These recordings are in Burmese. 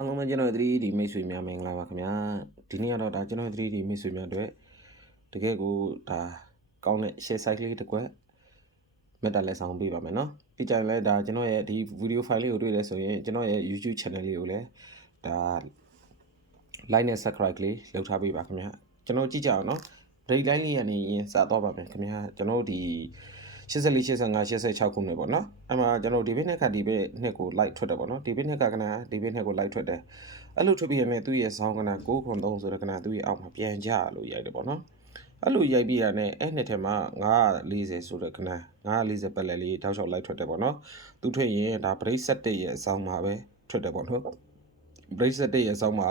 အားလုံးပဲကျွန်တော် 3D မိတ်ဆွေများမင်္ဂလာပါခင်ဗျာဒီနေ့ကတော့ဒါကျွန်တော် 3D မိတ်ဆွေများအတွက်တကယ်ကိုဒါကောင်းတဲ့ share site လေးတစ်ခွက်မေတ္တာလက်ဆောင်ပေးပါမယ်เนาะဒီကြိုင်လဲဒါကျွန်တော်ရဲ့ဒီ video file လေးကိုတွေ့လဲဆိုရင်ကျွန်တော်ရဲ့ YouTube channel လေးကိုလည်းဒါ like နဲ့ subscribe လေးလုပ်ထားပေးပါခင်ဗျာကျွန်တော်ကြည့်ကြအောင်เนาะ break line လေးကနေရင်စသွားပါမယ်ခင်ဗျာကျွန်တော်ဒီ 84 85 86ခုနှစ်ပေါ့နော်အဲ့မှာကျွန်တော်ဒီဘက်နှစ်ခါဒီဘက်နှစ်ကို light ထွက်တယ်ပေါ့နော်ဒီဘက်နှစ်ကကနာဒီဘက်နှစ်ကို light ထွက်တယ်အဲ့လိုထွက်ပြီးရမယ်သူ့ရဲ့ဆောင်းကနာ603ဆိုတဲ့ကနာသူ့ရဲ့အောက်မှာပြန်ကြလို့ရိုက်တယ်ပေါ့နော်အဲ့လိုရိုက်ပြီးရတဲ့အဲ့နှစ်ထဲမှာ940ဆိုတဲ့ကနာ940ပတ်လက်လေးတောက်လျှောက် light ထွက်တယ်ပေါ့နော်သူထွက်ရင်ဒါ break set ရဲ့ဆောင်းမှာပဲထွက်တယ်ပေါ့နော် break set ရဲ့ဆောင်းမှာ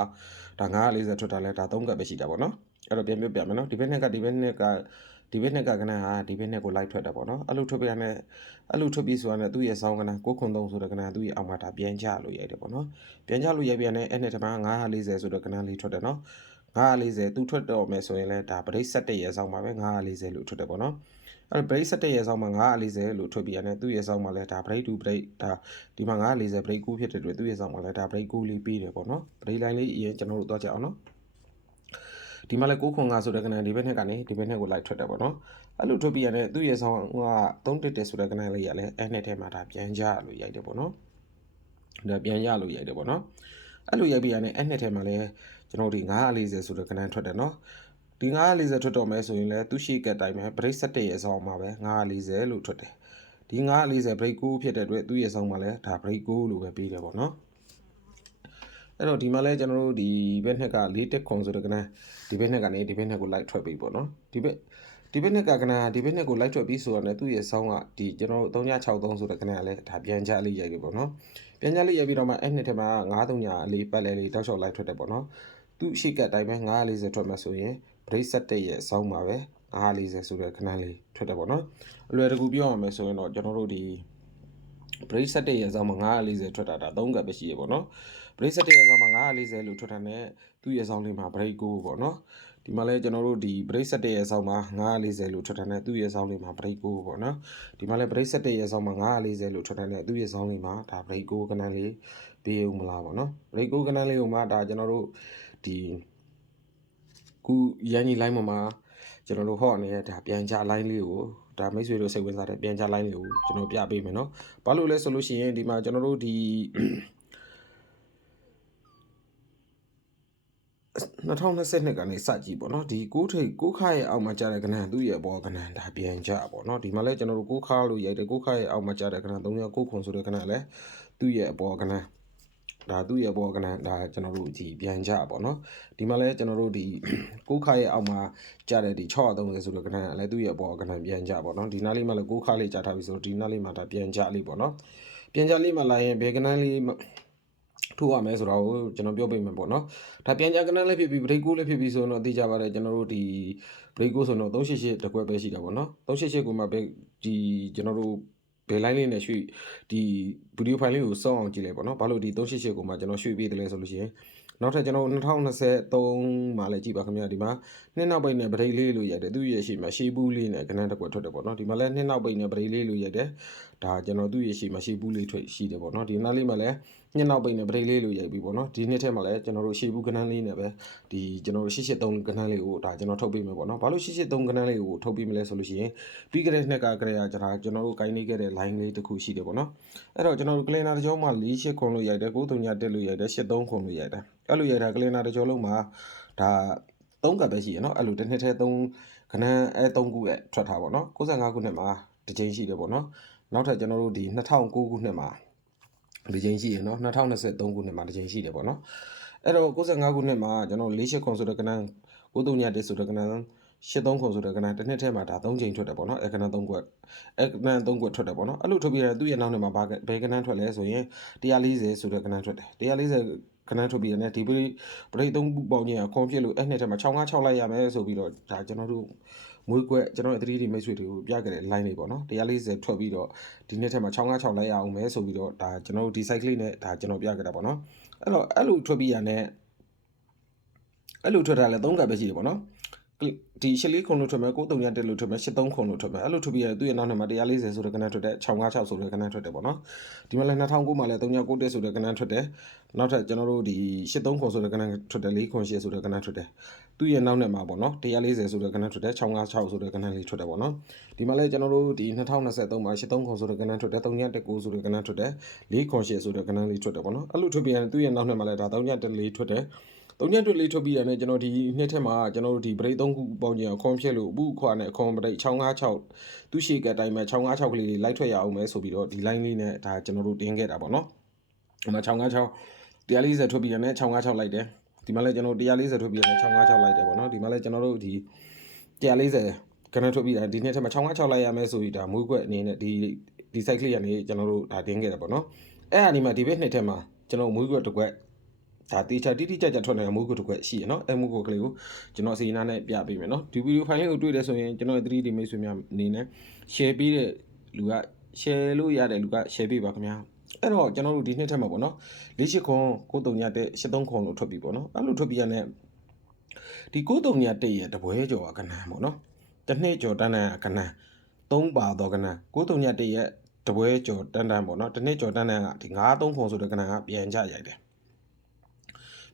ဒါ940ထွက်တာလဲဒါ3ကပ်ပဲရှိတာပေါ့နော်အဲ့တော့ပြန်ပြပြမယ်နော်ဒီဘက်နှစ်ကဒီဘက်နှစ်က ဒီဘက်နှစ်ကကနဟာဒီဘက်နှစ်ကိုလိုက်ထွက်တာပေါ့နော်အဲ့လိုထွက်ပြရတဲ့အဲ့လိုထွက်ပြီးဆိုတာနဲ့သူ့ရဲ့ဆောင်းကန603ဆိုတဲ့ကနသူ့ရဲ့အောက်မှာဒါပြန်ချလို့ရိုက်တယ်ပေါ့နော်ပြန်ချလို့ရိုက်ပြရတဲ့အဲ့နှစ်တမှာ940ဆိုတဲ့ကနလေးထွက်တယ်နော်940သူထွက်တော့မယ်ဆိုရင်လဲဒါပရိတ်ဆက်တဲ့ရဲ့ဆောင်းမှာပဲ940လို့ထွက်တယ်ပေါ့နော်အဲ့ပရိတ်ဆက်တဲ့ရဲ့ဆောင်းမှာ940လို့ထွက်ပြရတဲ့သူ့ရဲ့ဆောင်းမှာလဲဒါပရိတ်2ပရိတ်ဒါဒီမှာ940ပရိတ်9ဖြစ်တဲ့အတွက်သူ့ရဲ့ဆောင်းမှာလဲဒါပရိတ်9လေးပေးတယ်ပေါ့နော်ပရိတ်လိုင်းလေးအရင်ကျွန်တော်တို့သွားကြအောင်နော် ဒီမှာလည်း6ခွန်5ဆိုတဲ့ကနန်ဒီဘက်နဲ့ကနေဒီဘက်နဲ့ကိုလိုက်ထွက်တယ်ပေါ့နော်အဲ့လိုထွက်ပြီးရတဲ့သူ့ရဲ့ဆောင်းက3တက်တက်ဆိုတဲ့ကနန်လေးရလဲအဲ့နဲ့ထဲမှာဒါပြန်ကြလို့ရိုက်တယ်ပေါ့နော်ဒါပြန်ရလို့ရိုက်တယ်ပေါ့နော်အဲ့လိုရိုက်ပြီးရတဲ့အဲ့နဲ့ထဲမှာလည်းကျွန်တော်ဒီ940ဆိုတဲ့ကနန်ထွက်တယ်နော်ဒီ940ထွက်တော့မယ်ဆိုရင်လည်းသူရှိကတ်တိုင်းပဲ break 7ရဲ့ဆောင်းမှာပဲ940လို့ထွက်တယ်ဒီ940 break 9ဖြစ်တဲ့အတွက်သူ့ရဲ့ဆောင်းမှာလည်းဒါ break 9လို့ပဲပြီးတယ်ပေါ့နော် အဲ့တော့ဒီမှာလဲကျွန်တော်တို့ဒီဘက်နှစ်က၄တက်ခွန်ဆိုတဲ့ကနန်ဒီဘက်နှစ်ကနေဒီဘက်နှစ်ကိုလိုက်ထွက်ပြီပေါ့နော်ဒီဘက်ဒီဘက်နှစ်ကကနန်ဒီဘက်နှစ်ကိုလိုက်ထွက်ပြီးဆိုတော့ねသူ့ရဲ့ဆောင်းကဒီကျွန်တော်တို့363ဆိုတဲ့ကနန်ကလည်းဒါပြန်ချလေးရိုက်ပြီပေါ့နော်ပြန်ချလေးရိုက်ပြီးတော့မှအဲ့နှစ်ထဲမှာ93ညာလေးပတ်လဲလေးတောက်လျှောက်လိုက်ထွက်တယ်ပေါ့နော်သူ့ရှိကအတိုင်းပဲ940ထွက်မှဆိုရင် break set တဲ့ရဲ့ဆောင်းမှာပဲ940ဆိုတဲ့ခဏလေးထွက်တယ်ပေါ့နော်အလွယ်တကူပြောရမယ်ဆိုရင်တော့ကျွန်တော်တို့ဒီ break set တဲ့ရဲ့ဆောင်းမှာ940ထွက်တာဒါ3ကပ်ပဲရှိရပေါ့နော် break set ရဲ့ဆောင်းမှာ940လို့ထွက်တာ ਨੇ သူ့ရဲ့ဆောင်းလေးမှာ break 9ပေါ့နော်ဒီမှာလဲကျွန်တော်တို့ဒီ break set ရဲ့ဆောင်းမှာ940လို့ထွက်တာ ਨੇ သူ့ရဲ့ဆောင်းလေးမှာ break 9ပေါ့နော်ဒီမှာလဲ break set ရဲ့ဆောင်းမှာ940လို့ထွက်တာ ਨੇ သူ့ရဲ့ဆောင်းလေးမှာဒါ break 9ခဏလေးပေးဦးမလားပေါ့နော် break 9ခဏလေးကိုမှဒါကျွန်တော်တို့ဒီခုရန်ကြီး line ပေါ်မှာ ကျွန်တော်တို့ဟော့နေတဲ့ဒါပြန်ချ line လေးကိုဒါမိတ်ဆွေတို့စိတ်ဝင်စားတဲ့ပြန်ချ line လေးကိုကျွန်တော်ပြပေးမယ်နော်ဘာလို့လဲဆိုလို့ရှိရင်ဒီမှာကျွန်တော်တို့ဒီ2022ကနေစကြည့်ပေါ့နော်ဒီ6ထိပ်6ခါရဲ့အောက်မှာကြားတဲ့ကဏ္ဍသူ့ရဲ့အပေါ်ကဏ္ဍဒါပြန်ကြပေါ့နော်ဒီမှာလဲကျွန်တော်တို့6ခါလို့ရိုက်တယ်6ခါရဲ့အောက်မှာကြားတဲ့ကဏ္ဍ306ခွန်ဆိုတဲ့ကဏ္ဍလဲသူ့ရဲ့အပေါ်ကဏ္ဍ ဒါသူ့ရဲ့အပေါ်ကဏ္ဍဒါကျွန်တော်တို့ဒီပြန်ကြပေါ့နော်ဒီမှာလဲကျွန်တော်တို့ဒီ6ခါရဲ့အောက်မှာကြားတဲ့ဒီ630ဆိုတဲ့ကဏ္ဍလဲသူ့ရဲ့အပေါ်ကဏ္ဍပြန်ကြပေါ့နော်ဒီနားလေးမှာလဲ6ခါလေးကြားထားပြီဆိုတော့ဒီနားလေးမှာဒါပြန်ကြလေးပေါ့နော်ပြန်ကြလေးမှာလာရင်ဘယ်ကဏ္ဍလေးထိုးရမယ်ဆိုတော့ကျွန်တော်ပြောပြမယ်ပေါ့နော်ဒါပြန်ကြကနန်းလေးဖြစ်ပြီး break ကိုလည်းဖြစ်ပြီးဆိုတော့သိကြပါတယ်ကျွန်တော်တို့ဒီ break ကိုဆိုတော့388တကွက်ပဲရှိတာပေါ့နော်388ကိုမှပဲဒီကျွန်တော်တို့ ဘယ်လိုင်းလေးနဲ့ရွှေ့ဒီဗီဒီယိုဖိုင်လေးကိုစောင့်အောင်ကြည့်လိုက်ပေါ့နော်ဘာလို့ဒီ388ကိုမှကျွန်တော်ရွှေ့ပေးတယ်လဲဆိုလို့ရှိရင်နောက်ထပ်ကျွန်တော်2023မှာလည်းကြည့်ပါခင်ဗျာဒီမှာနှစ်နောက်ပိတ်နဲ့ဗရိတ်လေးလို့ရိုက်တယ်သူ့ရဲ့ရှိမှာရှေးဘူးလေးနဲ့ကနန်းတစ်ကွက်ထွက်တယ်ပေါ့နော်ဒီမှာလည်းနှစ်နောက်ပိတ်နဲ့ဗရိတ်လေးလို့ရိုက်တယ် ဒါကျွန်တော်သူ့ရဲ့ရှိမှာရှေးဘူးလေးထွက်ရှိတယ်ပေါ့နော်ဒီနားလေးမှာလည်းညနောက်ပိတ်နဲ့ဗရိတ်လေးလို့ရိုက်ပြီးပေါ့နော်ဒီနှစ်ထဲမှာလည်းကျွန်တော်တို့ရှေးဘူးကနန်းလေးနဲ့ပဲဒီကျွန်တော်တို့883ကနန်းလေးကိုဒါကျွန်တော်ထုတ်ပေးမယ်ပေါ့နော်ဘာလို့883ကနန်းလေးကိုထုတ်ပေးမလဲဆိုလို့ရှိရင်ပြီးကြတဲ့နှစ်ကကလေးကကျွန်တော်ကျွန်တော်တို့ကိုင်းနေခဲ့တဲ့ line လေးတစ်ခုရှိတယ်ပေါ့နော်အဲ့တော့ကျွန်တော်တို့ကလင်နာတစ်ကြောမှာ48ခွန်လို့ရိုက်တယ်93တက်လို့ရိုက်တယ်83ခွန်လို့ရိုက်တယ်အဲ့လိုရိုက်တာကလင်နာတစ်ကြောလုံးမှာဒါ3ကပ်ပဲရှိရနော်အဲ့လိုတစ်နှစ်ထဲ3ခဏအဲ3ခုရဲ့ထွက်ထားပေါ့နော်65ခုနှစ်မှာတစ်ချိန်ရှိတယ်ပေါ့နော် နောက်ထပ်ကျွန်တော်တို့ဒီ2009ခုနှစ်မှာဒီချိန်ရှိရနော်2023ခုနှစ်မှာဒီချိန်ရှိတယ်ပေါ့နော်အဲ့တော့65ခုနှစ်မှာကျွန်တော်48ခွန်ဆိုတဲ့ကဏ္ဍ93ညတက်ဆိုတဲ့ကဏ္ဍ83ခွန်ဆိုတဲ့ကဏ္ဍတစ်နှစ်ထဲမှာဒါ3ချိန်ထွက်တယ်ပေါ့နော်အဲကဏ္ဍ3ခွက်အဲကဏ္ဍ3ခွက်ထွက်တယ်ပေါ့နော်အဲ့လိုထုတ်ပြီးရသူ့ရဲ့နောက်နဲ့မှာဘာဘယ်ကဏ္ဍထွက်လဲဆိုရင်140ဆိုတဲ့ကဏ္ဍထွက်တယ်140ခဏထုတ်ပြီးရတယ်ဒီပရိပရိသုံးပေါင်းကြီးကခွန်ဖြစ်လို့အဲ့နှစ်ထဲမှာ656လိုက်ရမယ်ဆိုပြီးတော့ဒါကျွန်တော်တို့ မွေးကွက်ကျွန်တော်ရဲ့ 3D မိတ်ဆွေတွေကိုပြခဲ့တဲ့ line လေးပေါ့နော်140ထွက်ပြီးတော့ဒီနှစ်ထဲမှာ656လိုက်ရအောင်မယ်ဆိုပြီးတော့ဒါကျွန်တော်တို့ဒီ site လေးနဲ့ဒါကျွန်တော်ပြခဲ့တာပေါ့နော်အဲ့တော့အဲ့လိုထွက်ပြီးရတဲ့အဲ့လိုထွက်တာလဲ3ကပ်ပဲရှိတယ်ပေါ့နော် ဒီရှစ်လေးခုံလို့ထွက်မယ်ကို3ညတက်လို့ထွက်မယ်83ခုံလို့ထွက်မယ်အဲ့လိုထွက်ပြီးရင်သူ့ရဲ့နောက်နှစ်မှာ140ဆိုတဲ့ကဏ္ဍထွက်တယ်656ဆိုတဲ့ကဏ္ဍထွက်တယ်ပေါ့နော်ဒီမှာလည်း2009မှာလည်း3ည9တက်ဆိုတဲ့ကဏ္ဍထွက်တယ်နောက်ထပ်ကျွန်တော်တို့ဒီ83ခုံဆိုတဲ့ကဏ္ဍထွက်တယ်4ခုံ8ဆိုတဲ့ကဏ္ဍထွက်တယ်သူ့ရဲ့နောက်နှစ်မှာပေါ့နော်140ဆိုတဲ့ကဏ္ဍထွက်တယ်656ဆိုတဲ့ကဏ္ဍလေးထွက်တယ်ပေါ့နော်ဒီမှာလည်းကျွန်တော်တို့ဒီ2023မှာ83ခုံဆိုတဲ့ကဏ္ဍထွက်တယ်3ညတက်9ဆိုတဲ့ကဏ္ဍထွက်တယ်4ခုံ8ဆိုတဲ့ကဏ္ဍလေးထွက်တယ်ပေါ့နော်အဲ့လိုထွက်ပြီးရင်သူ့ရဲ့နောက်နှစ်မှာလည်းဒါ3ညတက်4ထွက်တယ် သုံးညတွလေးထွက်ပြီးရတယ်ကျွန်တော်ဒီနှစ်ထက်မှာကျွန်တော်တို့ဒီဘရိတ်၃ခုပေါင်းကြအောင်ခွန်ဖြစ်လို့အပုခွာနဲ့ခွန်ဘရိတ်656သူရှိကအတိုင်းမှာ656ကလေးတွေလိုက်ထွက်ရအောင်မယ်ဆိုပြီးတော့ဒီ line လေးနဲ့ဒါကျွန်တော်တို့တင်းခဲ့တာပေါ့နော်ဒီမှာ656 140ထွက်ပြီးရတယ်656လိုက်တယ်ဒီမှာလည်းကျွန်တော်140ထွက်ပြီးရတယ်656လိုက်တယ်ပေါ့နော်ဒီမှာလည်းကျွန်တော်တို့ဒီ140ကနထွက်ပြီးတာဒီနှစ်ထက်မှာ656လိုက်ရမယ်ဆိုပြီးဒါမွေးခွက်အနေနဲ့ဒီဒီ site လေးကနေကျွန်တော်တို့ဒါတင်းခဲ့တာပေါ့နော်အဲ့အဒီမှာဒီဘက်နှစ်ထက်မှာကျွန်တော်မွေးခွက်တစ်ခွက် ဒါတေချာတိတိကျကျထွက်နေတဲ့မူကိုတစ်ခွက်ရှိရနော်အဲမူကိုကလေးကိုကျွန်တော်စီနာနဲ့ပြပေးမယ်နော်ဒီဗီဒီယိုဖိုင်လေးကိုတွေ့တယ်ဆိုရင်ကျွန်တော် 3D မိတ်ဆွေများအနေနဲ့ share ပေးတဲ့လူက share လို့ရတဲ့လူက share ပေးပါခင်ဗျာအဲ့တော့ကျွန်တော်တို့ဒီနှစ်ထက်မှာပေါ့နော်၄၈ခွန်ကိုတုံညတဲ့83ခွန်လို့ထွက်ပြီပေါ့နော်အဲ့လိုထွက်ပြီးရတဲ့ဒီကိုတုံညတဲ့ရဲ့တပွဲကျော်ကကနန်းပေါ့နော်တစ်နှစ်ကျော်တန်းတန်းကကနန်းသုံးပါတော့ကနန်းကိုတုံညတဲ့ရဲ့တပွဲကျော်တန်းတန်းပေါ့နော်တစ်နှစ်ကျော်တန်းတန်းကဒီ93ခွန်ဆိုတဲ့ကနန်းကပြန်ကြရိုက်တယ်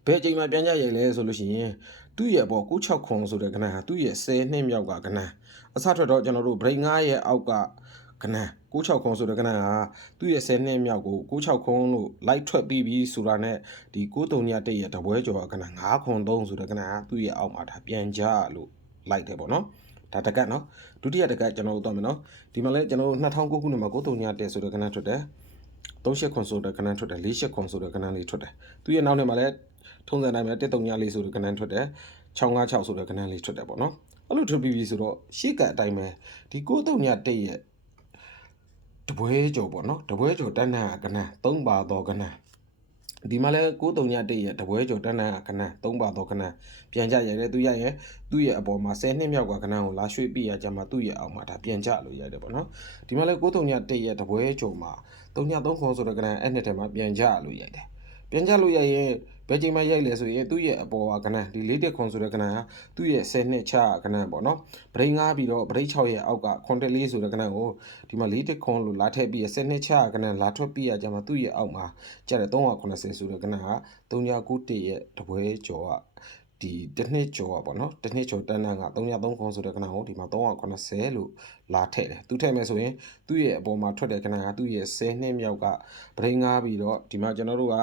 ဘယ်အချိန်မှပြန်ကြရိုက်လဲဆိုလို့ရှိရင်သူ့ရဲ့အပေါ်96ခွန်ဆိုတဲ့ကနန်းဟာသူ့ရဲ့10နှစ်မြောက်ကကနန်းအစထွက်တော့ကျွန်တော်တို့ break 9ရဲ့အောက်ကကနန်း96ခွန်ဆိုတဲ့ကနန်းဟာသူ့ရဲ့10နှစ်မြောက်ကို96ခွန်လို့လိုက်ထွက်ပြီးပြီဆိုတာနဲ့ဒီ93ညတက်ရဲ့တပွဲကျော်ကကနန်း9ခွန်3ဆိုတဲ့ကနန်းဟာသူ့ရဲ့အောက်မှာဒါပြန်ကြလို့လိုက်တယ်ပေါ့နော်ဒါတကတ်နော်ဒုတိယတကတ်ကျွန်တော်တို့တော့မယ်နော်ဒီမှာလဲကျွန်တော်တို့2009ခုနှစ်မှာ93ညတက်ဆိုတဲ့ကနန်းထွက်တယ် 38ခွန်ဆိုတဲ့ကနန်းထွက်တယ်48ခွန်ဆိုတဲ့ကနန်းလေးထွက်တယ်သူရဲ့နောက်နှစ်မှာလဲထုံးစံတိုင်းပဲ139လေးဆိုတဲ့ကနန်းထွက်တယ်656ဆိုတဲ့ကနန်းလေးထွက်တယ်ပေါ့နော်အဲ့လိုထွက်ပြီးပြီဆိုတော့ရှေ့ကအတိုင်းပဲဒီ93ညတက်ရဲ့တပွဲကျော်ပေါ့နော်တပွဲကျော်တန်းတန်းကနန်း3ပါတော့ကနန်း ဒီမှာလဲ93ညတက်ရဲ့တပွဲကျော်တန်းတန်းကနန်း3ပါတော့ကနန်းပြန်ကြရတယ်သူရရဲ့သူ့ရဲ့အပေါ်မှာ10နှစ်မြောက်ကကနန်းကိုလာရွှေ့ပြရကြမှာသူ့ရဲ့အောက်မှာဒါပြန်ကြလို့ရတယ်ပေါ့နော်ဒီမှာလဲ93ညတက်ရဲ့တပွဲကျော်မှာ3ည3ခွန်ဆိုတဲ့ကနန်းအဲ့နှစ်ထဲမှာပြန်ကြလို့ရတယ်ပြန်ကြလို့ရရင် ဘယ်ချိန်မှရိုက်လဲဆိုရင်သူ့ရဲ့အပေါ်ကကနန်းဒီလေးတက်ခွန်ဆိုတဲ့ကနန်းဟာသူ့ရဲ့10နှစ်ချကနန်းပေါ့နော်ဗရိတ်ငားပြီးတော့ဗရိတ်6ရဲ့အောက်ကခွန်တက်လေးဆိုတဲ့ကနန်းကိုဒီမှာလေးတက်ခွန်လို့လာထည့်ပြီး10နှစ်ချကနန်းလာထွက်ပြီးရကြမှာသူ့ရဲ့အောက်မှာကျတဲ့380ဆိုတဲ့ကနန်းဟာ39တက်ရဲ့တပွဲကျော်ကဒီတစ်နှစ်ကျော်อ่ะပေါ့နော်တစ်နှစ်ကျော်တန်းတန်းက303ခွန်ဆိုတဲ့ခဏကိုဒီမှာ390လို့လာထည့်တယ်သူထည့်မယ်ဆိုရင်သူ့ရဲ့အပေါ်မှာထွက်တဲ့ခဏကသူ့ရဲ့10နှစ်မြောက်ကဗရိန်ငားပြီးတော့ဒီမှာကျွန်တော်တို့က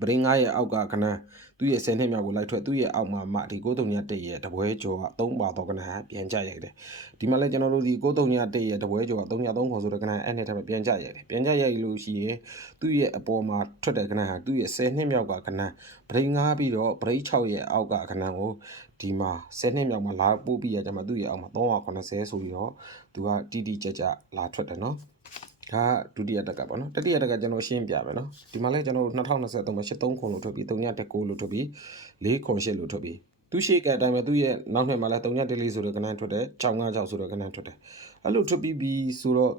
ပရင်း9ရဲ့အောက်ကကနန်းသူ့ရဲ့10နှစ်မြောက်ကိုလိုက်ထွက်သူ့ရဲ့အောက်မှာမှဒီ93ညတက်ရဲ့တပွဲကျော်က3ပါတော့ကနန်းပြန်ကြရိုက်တယ်ဒီမှာလည်းကျွန်တော်တို့ဒီ93ညတက်ရဲ့တပွဲကျော်က3ည3ခွန်ဆိုတဲ့ကနန်းအဲ့နဲ့ထပ်ပြန်ကြရိုက်တယ်ပြန်ကြရိုက်လို့ရှိရင်သူ့ရဲ့အပေါ်မှာထွက်တဲ့ကနန်းဟာသူ့ရဲ့10နှစ်မြောက်ကကနန်းပရင်း9ပြီးတော့ပရိတ်6ရဲ့အောက်ကကနန်းကိုဒီမှာ10နှစ်မြောက်မှာလာပို့ပြီးရကြမှာသူ့ရဲ့အောက်မှာ390ဆိုပြီးတော့သူကတီတီကြကြလာထွက်တယ်နော် ဒါဒုတိယတက်ကပေါ့နော်တတိယတက်ကကျွန်တော်ရှင်းပြမယ်နော်ဒီမှာလဲကျွန်တော်2023မှာ83ခုလို့ထွက်ပြီး319လို့ထွက်ပြီး4ခု8လို့ထွက်ပြီးသူရှိကအတိုင်းပဲသူရဲ့နောက်နှစ်မှာလဲ314ဆိုတဲ့ကဏ္ဍထွက်တယ်656ဆိုတဲ့ကဏ္ဍထွက်တယ်အဲ့လိုထွက်ပြီးပြီဆိုတော့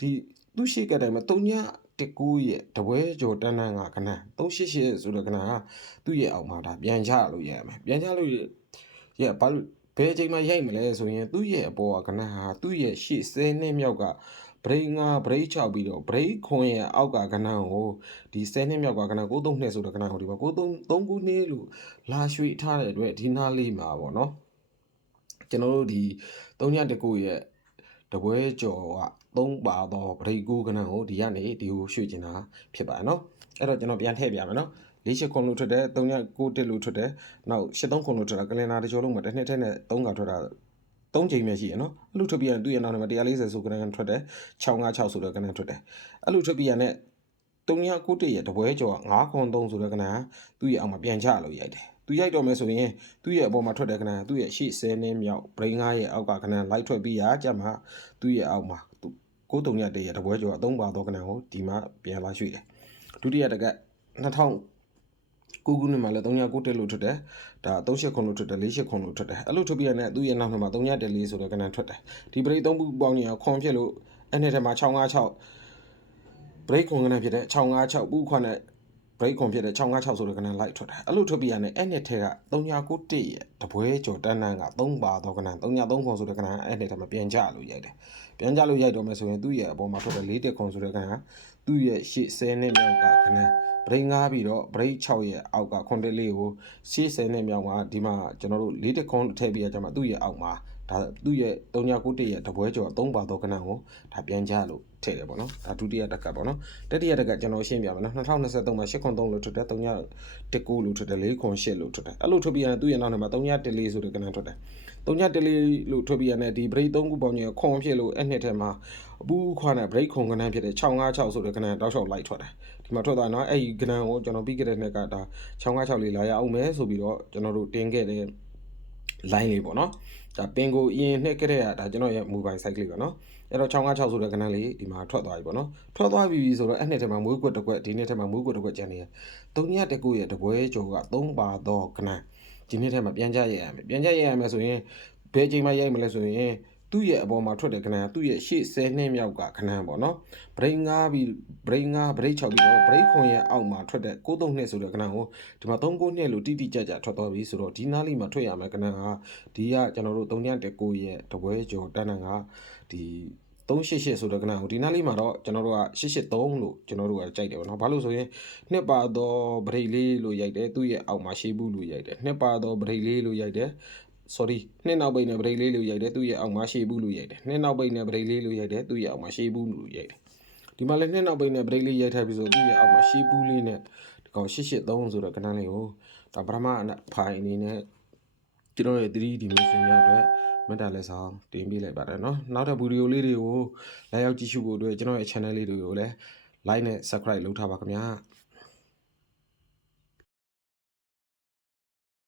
ဒီသူရှိကအတိုင်းပဲ319ရဲ့တပွဲကျော်တန်းတန်းကကဏ္ဍ388ဆိုတဲ့ကဏ္ဍဟာသူ့ရဲ့အောက်မှာဒါပြန်ချလို့ရရမယ်ပြန်ချလို့ရဘာလို့ဘယ်အချိန်မှရိုက်မလဲဆိုရင်သူ့ရဲ့အပေါ်ကကဏ္ဍဟာသူ့ရဲ့ရှေ့10နှစ်မြောက်က ဘရိတ်ငါဘရိတ်6ပြီးတော့ဘရိတ်ခွန်ရဲ့အောက်ကကဏ္ဍကိုဒီ10နှစ်မြောက်ကကဏ္ဍ93နှစ်ဆိုတဲ့ကဏ္ဍကိုဒီမှာ93 3ခုနှစ်လို့လာရွှေ့ထားတဲ့အတွက်ဒီနားလေးမှာပေါ့နော်ကျွန်တော်တို့ဒီ3ညတကူရဲ့တပွဲကျော်က3ပါတော့ဘရိတ်ကိုကဏ္ဍကိုဒီကနေဒီကိုရွှေ့ချင်တာဖြစ်ပါတယ်နော်အဲ့တော့ကျွန်တော်ပြန်ထည့်ပြမယ်နော်လေးရှစ်ခွန်လို့ထွက်တယ်3ည9တက်လို့ထွက်တယ်နောက်83ခွန်လို့ထွက်တာကလင်နာတကြောလုံးမှာတစ်နှစ်ထက်နဲ့3ကထွက်တာ 3ချိန်ပဲရှိရနော်အဲ့လိုထွက်ပြီးရင်သူ့ရဲ့နောက်ထဲမှာ140ဆိုကနန်းထွက်တယ်656ဆိုတဲ့ကနန်းထွက်တယ်အဲ့လိုထွက်ပြီးရတဲ့391ရဲ့တပွဲကျော်9ခွန်3ဆိုတဲ့ကနန်းသူ့ရဲ့အောက်မှာပြန်ချလို့ရိုက်တယ်သူရိုက်တော့မယ်ဆိုရင်သူ့ရဲ့အပေါ်မှာထွက်တဲ့ကနန်းသူ့ရဲ့ရှေ့10နှစ်မြောက် brain 9ရဲ့အောက်ကကနန်း light ထွက်ပြီးရကြမှာသူ့ရဲ့အောက်မှာကိုတုံရတဲ့ရဲ့တပွဲကျော်3ပါသောကနန်းကိုဒီမှာပြန်လာရွှေ့တယ်ဒုတိယတက2000ကိုကူနဲ့မှလည်း39တက်လို့ထွက်တယ် ဒါ38ခွန်လို့ထွက်တယ်48ခွန်လို့ထွက်တယ်အဲ့လိုထွက်ပြီးရတဲ့သူ့ရဲ့နောက်နှစ်မှာ3တက်လေးဆိုတော့ကနန်ထွက်တယ်ဒီပရိတ်3ခုပေါင်းရင်ခွန်ဖြစ်လို့အဲ့နဲ့ထဲမှာ656 break ခွန်ကနန်ဖြစ်တယ်656ပူခွန်နဲ့ break ခွန်ဖြစ်တဲ့656ဆိုတဲ့ကဏ္ဍလိုက်ထွက်တာအဲ့လိုထွက်ပြီးရတဲ့အဲ့နှစ်ထဲက391ရဲ့တပွဲကျော်တန်းတန်းက3ပါတော့ကဏ္ဍ303ခွန်ဆိုတဲ့ကဏ္ဍအဲ့နှစ်ထဲမှာပြန်ကြလို့ရိုက်တယ်ပြန်ကြလို့ရိုက်တော့မယ်ဆိုရင်သူ့ရဲ့အပေါ်မှာထွက်တဲ့4တက်ခွန်ဆိုတဲ့ကဏ္ဍ သူ့ရဲ့ရှေ့10နှစ်မြောက်ကကဏ္ဍ break 5ပြီးတော့ break 6ရဲ့အောက်ကခွန်တက်လေးကိုရှေ့10နှစ်မြောက်မှာဒီမှာကျွန်တော်တို့4တက်ခွန်ထည့်ပြီးရကြမှာသူ့ရဲ့အောက်မှာ ဒါသူ့ရဲ့391ရဲ့တပွဲကျော်3ပါတော့ကဏ္ဍကိုဒါပြန်ကြလို့ထည့်တယ်ပေါ့နော်ဒါဒုတိယတက်ကပေါ့နော်တတိယတက်ကကျွန်တော်ရှင်းပြမယ်နော်2023မှာ8ခွန်3လို့ထွက်တယ်3ည19လို့ထွက်တယ်4ခွန်8လို့ထွက်တယ်အဲ့လိုထွက်ပြီးရင်သူ့ရဲ့နောက်ထဲမှာ3ည14ဆိုတဲ့ကဏ္ဍထွက်တယ်3ည14လို့ထွက်ပြီးရင်ဒီ break 3ခုပေါင်းရင်ခွန်ဖြစ်လို့အဲ့နှစ်ထဲမှာအပူခွာနဲ့ break ခွန်ကဏ္ဍဖြစ်တဲ့656ဆိုတဲ့ကဏ္ဍတောက်လျှောက်လိုက်ထွက်တယ်ဒီမှာထွက်သွားနော်အဲ့ဒီကဏ္ဍကိုကျွန်တော်ပြီးခဲ့တဲ့နှစ်ကဒါ656လေးလာရအောင်မယ်ဆိုပြီးတော့ကျွန်တော်တို့တင်ခဲ့တဲ့ line လေးပေါ့နော် ဒါပင်ကိုအရင်နှစ်ကတည်းကဒါကျွန်တော်ရဲ့ mobile site လေးပေါ့နော်အဲ့တော့656ဆိုတဲ့ကဏ္ဍလေးဒီမှာထွက်သွားပြီပေါ့နော်ထွက်သွားပြီဆိုတော့အဲ့နှစ်ထဲမှာမွေးကွက်တစ်ကွက်ဒီနှစ်ထဲမှာမွေးကွက်တစ်ကွက်ကျန်နေရ3ညတကူရဲ့တပွဲကျော်က3ပါတော့ကဏ္ဍဒီနှစ်ထဲမှာပြန်ကြရရမယ်ပြန်ကြရရမယ်ဆိုရင်ဘယ်ချိန်မှရိုက်မလဲဆိုရင် သူ့ရဲ့အပေါ်မှာထွက်တဲ့ကဏ္ဍသူ့ရဲ့ရှေ့10နှစ်မြောက်ကခဏပေါ့နော် break 5ပြီး break 5 break 6ပြီးတော့ break ခွန်ရဲ့အောက်မှာထွက်တဲ့62နှစ်ဆိုတဲ့ကဏ္ဍကိုဒီမှာ39နှစ်လို့တိတိကျကျထွက်သွားပြီဆိုတော့ဒီနားလေးမှာထွက်ရမယ်ကဏ္ဍကဒီကကျွန်တော်တို့319ရဲ့တပွဲကျော်တန်းတန်းကဒီ388ဆိုတဲ့ကဏ္ဍကိုဒီနားလေးမှာတော့ကျွန်တော်တို့က883လို့ကျွန်တော်တို့ကကြိုက်တယ်ပေါ့နော်ဘာလို့ဆိုရင်နှစ်ပါတော့ break လေးလို့ရိုက်တယ်သူ့ရဲ့အောက်မှာရှေးဘူးလို့ရိုက်တယ်နှစ်ပါတော့ break လေးလို့ရိုက်တယ် sorry နှစ်နောက်ပိတ်နဲ့ break လေးလို့ရိုက်တယ်သူ့ရဲ့အောက်မှာရှေးဘူးလို့ရိုက်တယ်နှစ်နောက်ပိတ်နဲ့ break လေးလို့ရိုက်တယ်သူ့ရဲ့အောက်မှာရှေးဘူးလို့ရိုက်တယ်ဒီမှာလည်းနှစ်နောက်ပိတ်နဲ့ break လေးရိုက်ထားပြီးဆိုသူ့ရဲ့အောက်မှာရှေးဘူးလေးနဲ့ဒီကောင်883ဆိုတဲ့ကဏ္ဍလေးကိုဒါပထမဖိုင်အနေနဲ့ကျွန်တော်ရဲ့ 3D မျိုးစင်များအတွက်မေတ္တာလက်ဆောင်တင်ပေးလိုက်ပါတယ်เนาะနောက်ထပ်ဗီဒီယိုလေးတွေကိုလာရောက်ကြည့်ရှုဖို့အတွက်ကျွန်တော်ရဲ့ channel လေးတွေကိုလည်း like နဲ့ subscribe လုပ်ထားပါခင်ဗျာ